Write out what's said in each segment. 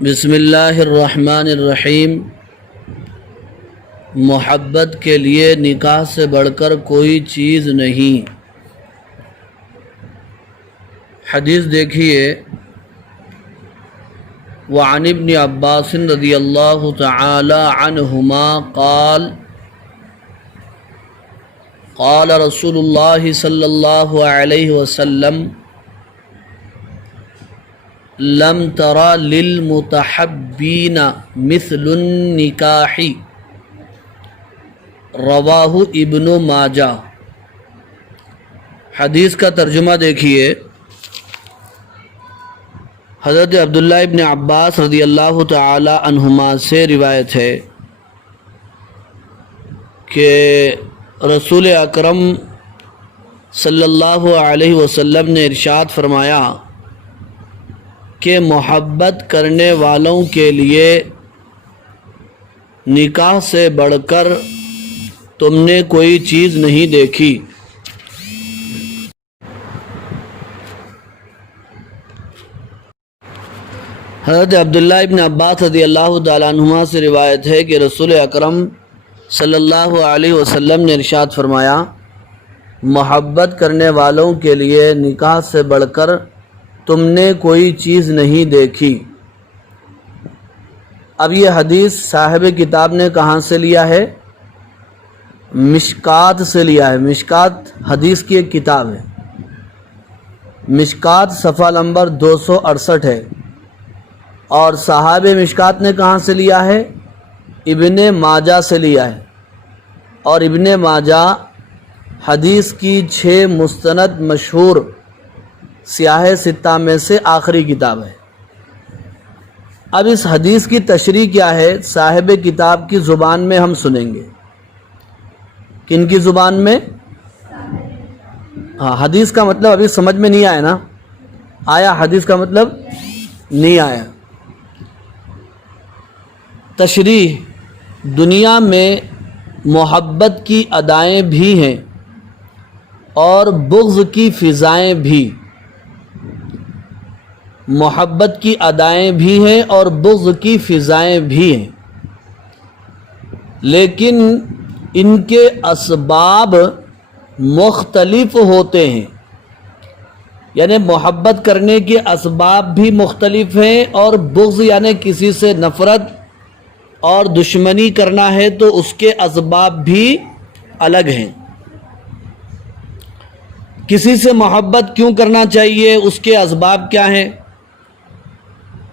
بسم اللہ الرحمن الرحیم۔ محبت کے لیے نکاح سے بڑھ کر کوئی چیز نہیں۔ حدیث دیکھیے، وعن ابن عباس رضی اللہ تعالی عنہما قال قال رسول اللہ صلی اللہ علیہ وسلم لم ترى للمتحبین مثل النکاح، رواہ ابن ماجہ۔ حدیث کا ترجمہ دیکھیے، حضرت عبداللہ ابن عباس رضی اللہ تعالی عنہما سے روایت ہے کہ رسول اکرم صلی اللہ علیہ وسلم نے ارشاد فرمایا کہ محبت کرنے والوں کے لیے نکاح سے بڑھ کر تم نے کوئی چیز نہیں دیکھی۔ حضرت عبداللہ ابن عباس رضی اللہ تعالیٰ عنہما سے روایت ہے کہ رسول اکرم صلی اللہ علیہ وسلم نے ارشاد فرمایا، محبت کرنے والوں کے لیے نکاح سے بڑھ کر تم نے کوئی چیز نہیں دیکھی۔ اب یہ حدیث صاحب کتاب نے کہاں سے لیا ہے؟ مشکات سے لیا ہے۔ مشکات حدیث کی ایک کتاب ہے۔ مشکات صفحہ نمبر 268 ہے۔ اور صاحب مشکات نے کہاں سے لیا ہے؟ ابن ماجہ سے لیا ہے۔ اور ابن ماجہ حدیث کی 6 مستند مشہور سیاہ ستہ میں سے آخری کتاب ہے۔ اب اس حدیث کی تشریح کیا ہے؟ صاحب کتاب کی زبان میں ہم سنیں گے۔ کن کی زبان میں؟ حدیث کا مطلب ابھی سمجھ میں نہیں آیا نا؟ آیا حدیث کا مطلب؟ نہیں آیا۔ تشریح: دنیا میں محبت کی ادائیں بھی ہیں اور بغض کی فضائیں بھی۔ محبت کی ادائیں بھی ہیں اور بغض کی فضائیں بھی ہیں، لیکن ان کے اسباب مختلف ہوتے ہیں۔ یعنی محبت کرنے کے اسباب بھی مختلف ہیں، اور بغض یعنی کسی سے نفرت اور دشمنی کرنا ہے تو اس کے اسباب بھی الگ ہیں۔ کسی سے محبت کیوں کرنا چاہیے، اس کے اسباب کیا ہیں،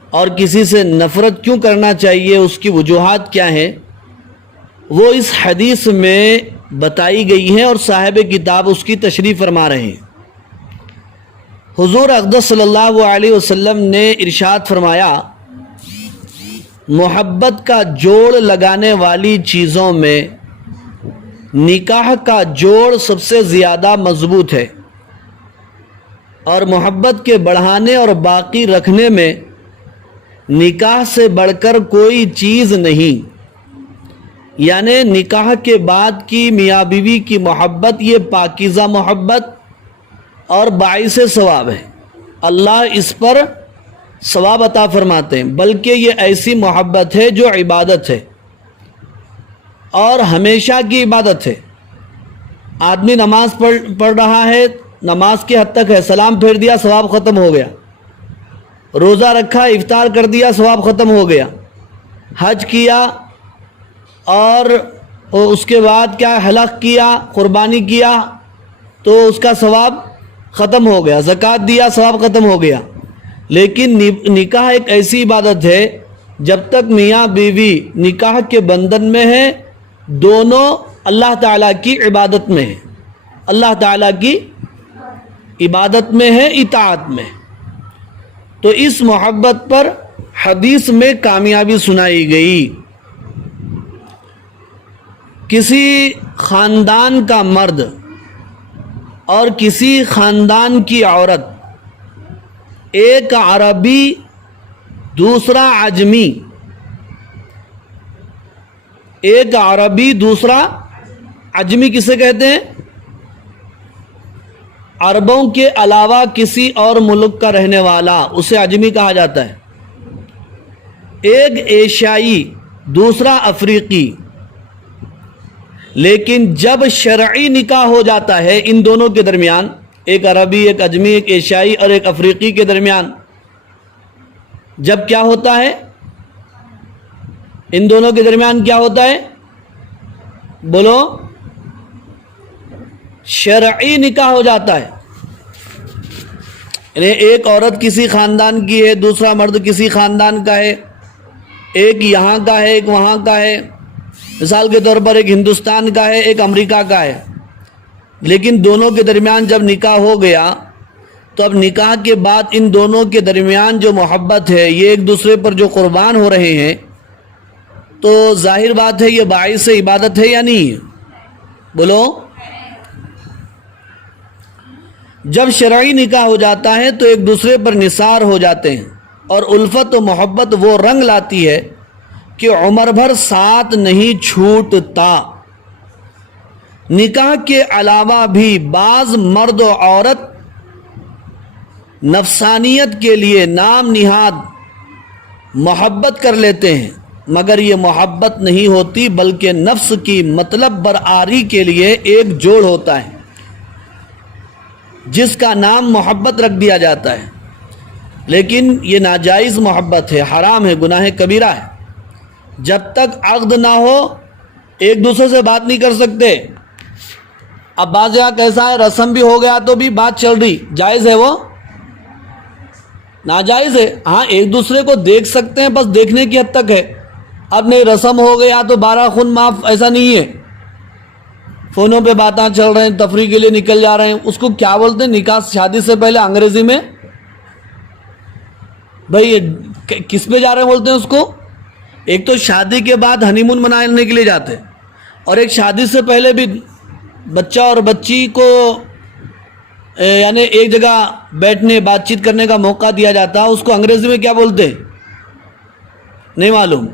اور کسی سے نفرت کیوں کرنا چاہیے، اس کی وجوہات کیا ہیں، وہ اس حدیث میں بتائی گئی ہیں اور صاحب کتاب اس کی تشریح فرما رہے ہیں۔ حضور اقدس صلی اللہ علیہ وسلم نے ارشاد فرمایا، محبت کا جوڑ لگانے والی چیزوں میں نکاح کا جوڑ سب سے زیادہ مضبوط ہے، اور محبت کے بڑھانے اور باقی رکھنے میں نکاح سے بڑھ کر کوئی چیز نہیں۔ یعنی نکاح کے بعد کی میاں بیوی کی محبت یہ پاکیزہ محبت اور باعث ثواب ہے۔ اللہ اس پر ثواب عطا فرماتے ہیں، بلکہ یہ ایسی محبت ہے جو عبادت ہے اور ہمیشہ کی عبادت ہے۔ آدمی نماز پڑھ رہا ہے، نماز کے حد تک ہے، سلام پھیر دیا، ثواب ختم ہو گیا۔ روزہ رکھا، افطار کر دیا، ثواب ختم ہو گیا۔ حج کیا اور اس کے بعد کیا حلق کیا، قربانی کیا تو اس کا ثواب ختم ہو گیا۔ زکوٰۃ دیا، ثواب ختم ہو گیا۔ لیکن نکاح ایک ایسی عبادت ہے، جب تک میاں بیوی نکاح کے بندھن میں ہے، دونوں اللہ تعالیٰ کی عبادت میں ہیں، اللہ تعالیٰ کی عبادت میں ہے، اطاعت میں۔ تو اس محبت پر حدیث میں کامیابی سنائی گئی۔ کسی خاندان کا مرد اور کسی خاندان کی عورت، ایک عربی دوسرا عجمی، ایک عربی دوسرا عجمی کسے کہتے ہیں؟ عربوں کے علاوہ کسی اور ملک کا رہنے والا، اسے عجمی کہا جاتا ہے۔ ایک ایشیائی دوسرا افریقی، لیکن جب شرعی نکاح ہو جاتا ہے ان دونوں کے درمیان، ایک عربی، ایک اجمی، ایک ایشیائی اور ایک افریقی کے درمیان، جب کیا ہوتا ہے ان دونوں کے درمیان کیا ہوتا ہے؟ بولو، شرعی نکاح ہو جاتا ہے۔ یعنی ایک عورت کسی خاندان کی ہے، دوسرا مرد کسی خاندان کا ہے، ایک یہاں کا ہے ایک وہاں کا ہے، مثال کے طور پر ایک ہندوستان کا ہے ایک امریکہ کا ہے، لیکن دونوں کے درمیان جب نکاح ہو گیا تو اب نکاح کے بعد ان دونوں کے درمیان جو محبت ہے، یہ ایک دوسرے پر جو قربان ہو رہے ہیں، تو ظاہر بات ہے یہ باعث عبادت ہے یا نہیں؟ بولو، جب شرعی نکاح ہو جاتا ہے تو ایک دوسرے پر نثار ہو جاتے ہیں، اور الفت و محبت وہ رنگ لاتی ہے کہ عمر بھر ساتھ نہیں چھوٹتا۔ نکاح کے علاوہ بھی بعض مرد و عورت نفسانیت کے لیے نام نہاد محبت کر لیتے ہیں، مگر یہ محبت نہیں ہوتی بلکہ نفس کی مطلب برآری کے لیے ایک جوڑ ہوتا ہے جس کا نام محبت رکھ دیا جاتا ہے، لیکن یہ ناجائز محبت ہے، حرام ہے، گناہ کبیرہ ہے۔ جب تک عقد نہ ہو ایک دوسرے سے بات نہیں کر سکتے۔ اب بعض یہاں کیسا ہے، رسم بھی ہو گیا تو بھی بات چل رہی، جائز ہے وہ؟ ناجائز ہے۔ ہاں ایک دوسرے کو دیکھ سکتے ہیں، بس دیکھنے کی حد تک ہے۔ اب نہیں رسم ہو گیا تو 12 خون معاف، ایسا نہیں ہے۔ فونوں پہ باتیں چل رہے ہیں، تفریح کے لیے نکل جا رہے ہیں، اس کو کیا بولتے ہیں؟ نکاح شادی سے پہلے انگریزی میں بھائی کس پہ جا رہے ہیں بولتے ہیں اس کو؟ ایک تو شادی کے بعد ہنی مون منانے کے لیے جاتے ہیں، اور ایک شادی سے پہلے بھی بچہ اور بچی کو یعنی ایک جگہ بیٹھنے بات چیت کرنے کا موقع دیا جاتا ہے، اس کو انگریزی میں کیا بولتے ہیں نہیں معلوم،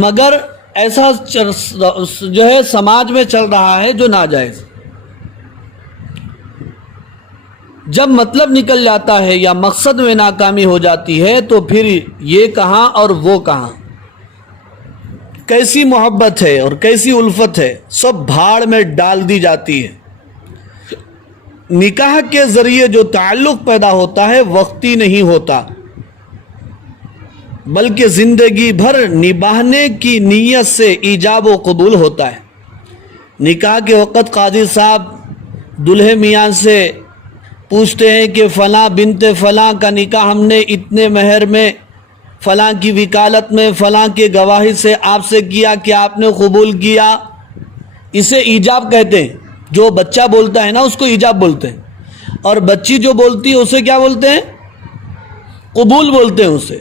مگر ایسا جو ہے سماج میں چل رہا ہے جو ناجائز۔ جب مطلب نکل جاتا ہے یا مقصد میں ناکامی ہو جاتی ہے تو پھر یہ کہاں اور وہ کہاں، کیسی محبت ہے اور کیسی الفت ہے، سب بھاڑ میں ڈال دی جاتی ہے۔ نکاح کے ذریعے جو تعلق پیدا ہوتا ہے وقتی نہیں ہوتا، بلکہ زندگی بھر نبھانے کی نیت سے ایجاب و قبول ہوتا ہے۔ نکاح کے وقت قاضی صاحب دلہے میاں سے پوچھتے ہیں کہ فلاں بنت فلاں کا نکاح ہم نے اتنے مہر میں فلاں کی وکالت میں فلاں کے گواہی سے آپ سے کیا کہ آپ نے قبول کیا، اسے ایجاب کہتے ہیں۔ جو بچہ بولتا ہے نا اس کو ایجاب بولتے ہیں، اور بچی جو بولتی ہے اسے کیا بولتے ہیں؟ قبول بولتے ہیں اسے۔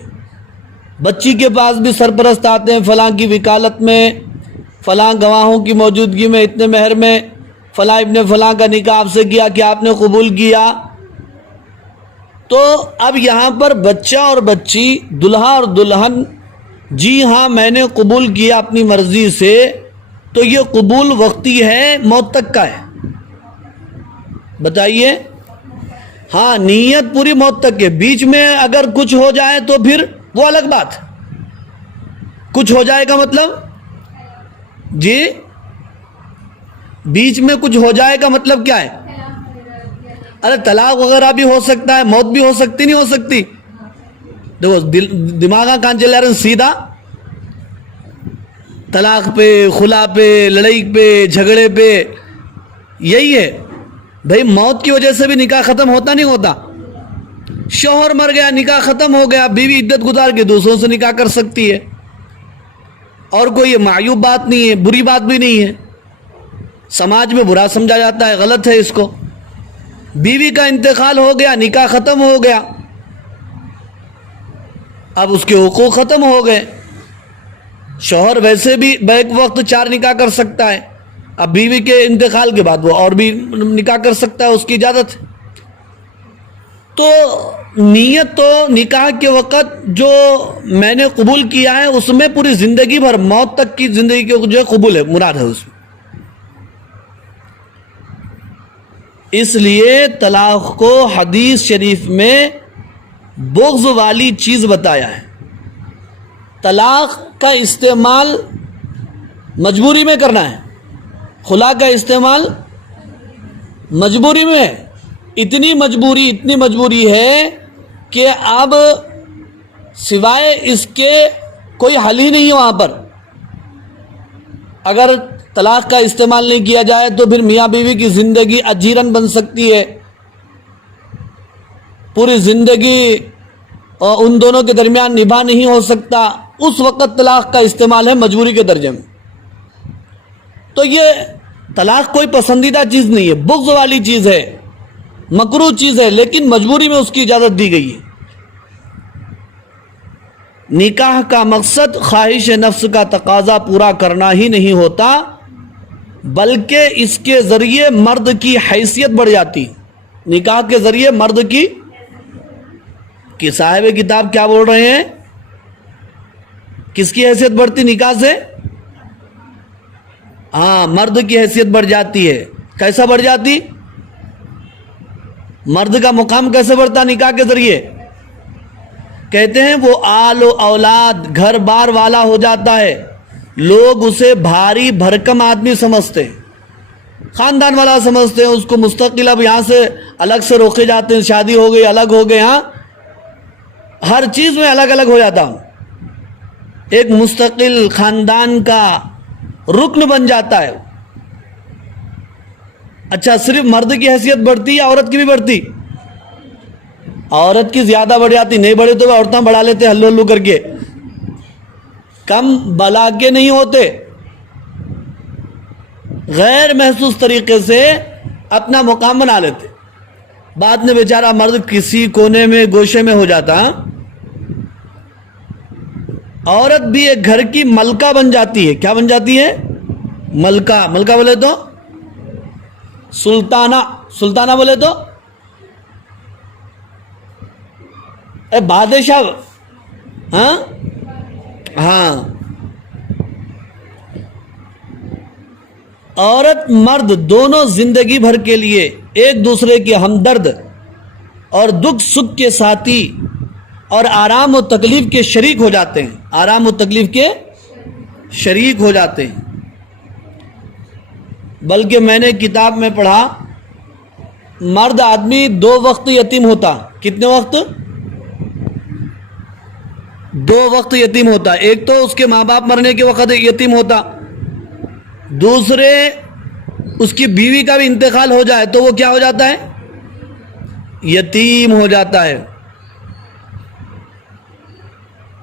بچی کے پاس بھی سرپرست آتے ہیں، فلاں کی وکالت میں فلاں گواہوں کی موجودگی میں اتنے مہر میں فلاں ابن فلاں کا نکاح آپ سے کیا کہ آپ نے قبول کیا۔ تو اب یہاں پر بچہ اور بچی، دلہا اور دلہن، جی ہاں میں نے قبول کیا اپنی مرضی سے، تو یہ قبول وقتی ہے، موت تک کا ہے؟ بتائیے۔ ہاں نیت پوری موت تک ہے، بیچ میں اگر کچھ ہو جائے تو پھر وہ الگ بات۔ کچھ ہو جائے گا مطلب جی بیچ میں کچھ ہو جائے گا مطلب کیا ہے؟ ارے طلاق وغیرہ بھی ہو سکتا ہے، موت بھی ہو سکتی نہیں ہو سکتی؟ دیکھو دماغ کہاں چلے رہے، سیدھا طلاق پہ، خلا پہ، لڑائی پہ، جھگڑے پہ، یہی ہے بھائی۔ موت کی وجہ سے بھی نکاح ختم ہوتا نہیں ہوتا؟ شوہر مر گیا، نکاح ختم ہو گیا، بیوی عدت گزار کے دوسروں سے نکاح کر سکتی ہے، اور کوئی معیوب بات نہیں ہے، بری بات بھی نہیں ہے۔ سماج میں برا سمجھا جاتا ہے، غلط ہے اس کو۔ بیوی کا انتقال ہو گیا، نکاح ختم ہو گیا، اب اس کے حقوق ختم ہو گئے۔ شوہر ویسے بھی بیک وقت 4 نکاح کر سکتا ہے، اب بیوی کے انتقال کے بعد وہ اور بھی نکاح کر سکتا ہے، اس کی اجازت۔ تو نیت تو نکاح کے وقت جو میں نے قبول کیا ہے اس میں پوری زندگی بھر، موت تک کی زندگی کے جو قبول ہے، مراد ہے اس میں۔ اس لیے طلاق کو حدیث شریف میں بغض والی چیز بتایا ہے۔ طلاق کا استعمال مجبوری میں کرنا ہے، خلا کا استعمال مجبوری میں ہے، اتنی مجبوری ہے کہ اب سوائے اس کے کوئی حل ہی نہیں ہے وہاں پر۔ اگر طلاق کا استعمال نہیں کیا جائے تو پھر میاں بیوی کی زندگی اجیرن بن سکتی ہے، پوری زندگی ان دونوں کے درمیان نبھا نہیں ہو سکتا، اس وقت طلاق کا استعمال ہے مجبوری کے درجے میں۔ تو یہ طلاق کوئی پسندیدہ چیز نہیں ہے، بغض والی چیز ہے، مکروہ چیز ہے، لیکن مجبوری میں اس کی اجازت دی گئی ہے۔ نکاح کا مقصد خواہش نفس کا تقاضا پورا کرنا ہی نہیں ہوتا، بلکہ اس کے ذریعے مرد کی حیثیت بڑھ جاتی۔ نکاح کے ذریعے مرد کی صاحب کتاب کیا بول رہے ہیں، کس کی حیثیت بڑھتی نکاح سے؟ ہاں، مرد کی حیثیت بڑھ جاتی ہے۔ کیسا بڑھ جاتی؟ مرد کا مقام کیسے بڑھتا نکاح کے ذریعے؟ کہتے ہیں وہ آل و اولاد گھر بار والا ہو جاتا ہے، لوگ اسے بھاری بھرکم آدمی سمجھتے ہیں، خاندان والا سمجھتے ہیں اس کو، مستقل اب یہاں سے الگ سے روکے جاتے ہیں، شادی ہو گئی الگ ہو گئے، ہاں ہر چیز میں الگ الگ ہو جاتا ہوں، ایک مستقل خاندان کا رکن بن جاتا ہے۔ اچھا، صرف مرد کی حیثیت بڑھتی یا عورت کی بھی بڑھتی؟ عورت کی زیادہ بڑھ جاتی، نہیں بڑھے تو عورتیں بڑھا لیتے ہلو ہلو کر کے، کم بلا کے نہیں ہوتے، غیر محسوس طریقے سے اپنا مقام بنا لیتے، بعد میں بیچارہ مرد کسی کونے میں گوشے میں ہو جاتا۔ عورت بھی ایک گھر کی ملکہ بن جاتی ہے۔ کیا بن جاتی ہے؟ ملکہ۔ ملکہ بولے تو سلطانہ، سلطانہ بولے تو بادشاہ، ہاں۔ عورت مرد دونوں زندگی بھر کے لیے ایک دوسرے کے ہمدرد اور دکھ سکھ کے ساتھی اور آرام و تکلیف کے شریک ہو جاتے ہیں، آرام و تکلیف کے شریک ہو جاتے ہیں۔ بلکہ میں نے کتاب میں پڑھا، مرد آدمی 2 وقت یتیم ہوتا۔ کتنے وقت؟ 2 وقت یتیم ہوتا۔ ایک تو اس کے ماں باپ مرنے کے وقت یتیم ہوتا، دوسرے اس کی بیوی کا بھی انتقال ہو جائے تو وہ کیا ہو جاتا ہے؟ یتیم ہو جاتا ہے۔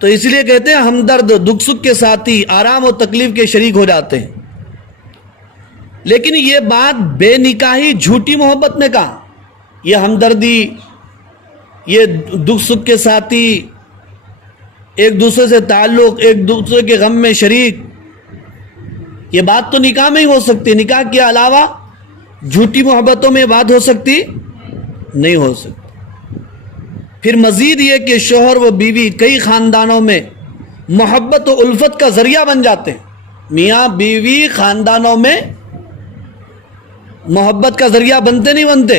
تو اس لیے کہتے ہیں ہمدرد، دکھ سکھ کے ساتھی، آرام و تکلیف کے شریک ہو جاتے ہیں۔ لیکن یہ بات بے نکاحی جھوٹی محبت نے کہا، یہ ہمدردی، یہ دکھ سکھ کے ساتھی، ایک دوسرے سے تعلق، ایک دوسرے کے غم میں شریک، یہ بات تو نکاح میں ہی ہو سکتی، نکاح کے علاوہ جھوٹی محبتوں میں یہ بات ہو سکتی نہیں ہو سکتی۔ پھر مزید یہ کہ شوہر و بیوی کئی خاندانوں میں محبت و الفت کا ذریعہ بن جاتے ہیں۔ میاں بیوی خاندانوں میں محبت کا ذریعہ بنتے نہیں بنتے؟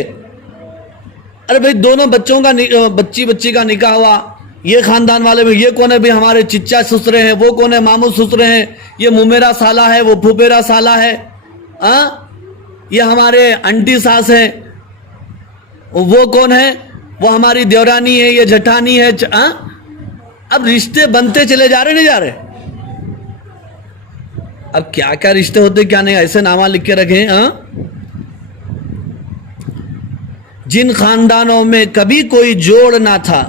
ارے بھائی دونوں بچوں کا بچی کا نکاح ہوا، یہ خاندان والے میں یہ کون ہے بھی ہمارے چچا سسرے ہیں، وہ کون ہے ماموں سسرے ہیں، یہ ممیرا سالہ ہے، وہ پھوپھیرا سالہ ہے، یہ ہمارے انٹی ساس ہیں، وہ کون ہے، وہ ہماری دیورانی ہے، یہ جٹھانی ہے۔ اب رشتے بنتے چلے جا رہے نہیں جا رہے؟ اب کیا کیا رشتے ہوتے کیا نہیں، ایسے نامہ لکھ کے رکھیں۔ جن خاندانوں میں کبھی کوئی جوڑ نہ تھا،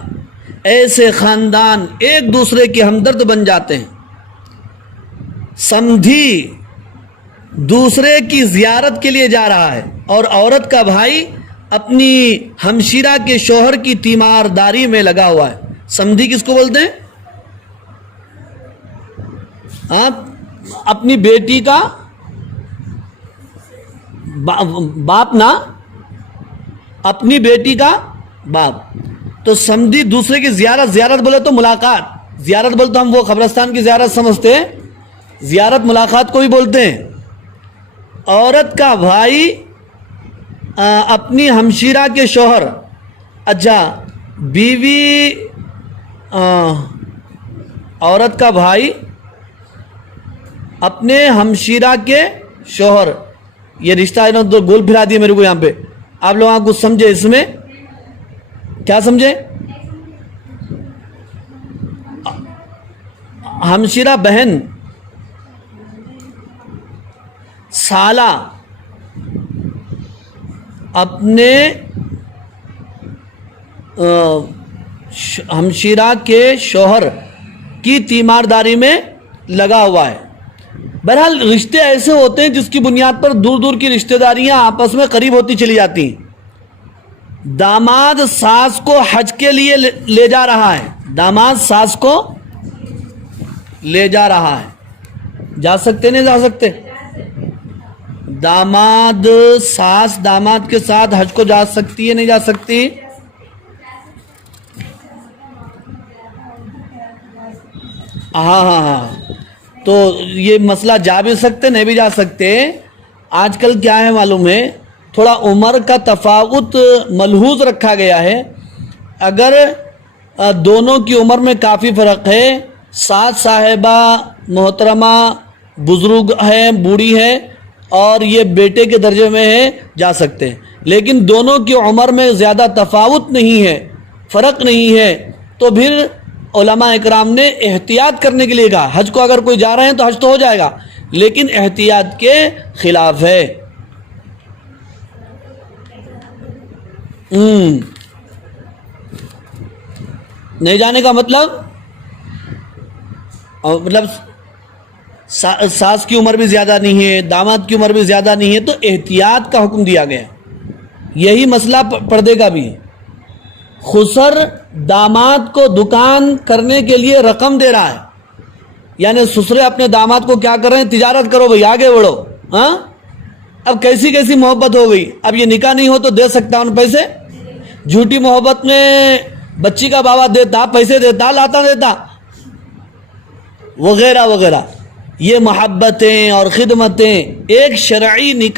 ایسے خاندان ایک دوسرے کے ہمدرد بن جاتے ہیں۔ سمدھی دوسرے کی زیارت کے لیے جا رہا ہے اور عورت کا بھائی اپنی ہمشیرہ کے شوہر کی تیمارداری میں لگا ہوا ہے۔ سمدھی کس کو بولتے ہیں؟ اپنی بیٹی کا باپ نا، اپنی بیٹی کا باپ۔ تو سمدھی دوسرے کی زیارت، زیارت بولے تو ملاقات، زیارت بولے تو ہم وہ قبرستان کی زیارت سمجھتے ہیں، زیارت ملاقات کو بھی بولتے ہیں۔ عورت کا بھائی اپنی ہمشیرہ کے شوہر، اچھا بیوی عورت کا بھائی اپنے ہمشیرہ کے شوہر، یہ رشتہ ہے نا، تو گول پھرا دیے میرے کو یہاں پہ. آپ لوگ کچھ سمجھے اس میں؟ کیا سمجھے؟ ہمشیرہ بہن، سالہ اپنے ہمشیرہ کے شوہر کی تیمارداری میں لگا ہوا ہے. بہرحال رشتے ایسے ہوتے ہیں جس کی بنیاد پر دور دور کی رشتہ داریاں آپس میں قریب ہوتی چلی جاتی ہیں. داماد ساس کو حج کے لیے لے جا رہا ہے، داماد ساس کو لے جا رہا ہے، جا سکتے نہیں جا سکتے؟ داماد ساس داماد کے ساتھ حج کو جا سکتی ہے نہیں جا سکتی؟ ہاں تو یہ مسئلہ جا بھی سکتے نہیں بھی جا سکتے. آج کل کیا ہے معلوم ہے، تھوڑا عمر کا تفاوت ملحوظ رکھا گیا ہے. اگر دونوں کی عمر میں کافی فرق ہے، ساس صاحبہ محترمہ بزرگ ہے، بوڑھی ہے، اور یہ بیٹے کے درجے میں ہے، جا سکتے ہیں. لیکن دونوں کی عمر میں زیادہ تفاوت نہیں ہے، فرق نہیں ہے، تو پھر علماء اکرام نے احتیاط کرنے کے لیے کہا. حج کو اگر کوئی جا رہے ہیں تو حج تو ہو جائے گا، لیکن احتیاط کے خلاف ہے. نہیں جانے کا مطلب ساس کی عمر بھی زیادہ نہیں ہے، داماد کی عمر بھی زیادہ نہیں ہے، تو احتیاط کا حکم دیا گیا. یہی مسئلہ پردے کا بھی ہے. خسر داماد کو دکان کرنے کے لیے رقم دے رہا ہے، یعنی سسرے اپنے داماد کو کیا کر رہے ہیں؟ تجارت کرو بھائی، آگے بڑھو. ہاں اب کیسی کیسی محبت ہو گئی. اب یہ نکاح نہیں ہو تو دے سکتا ان پیسے؟ جھوٹی محبت میں بچی کا بابا دیتا، پیسے دیتا، لاتا دیتا، وغیرہ وغیرہ. یہ محبتیں اور خدمتیں ایک شرعی نکاح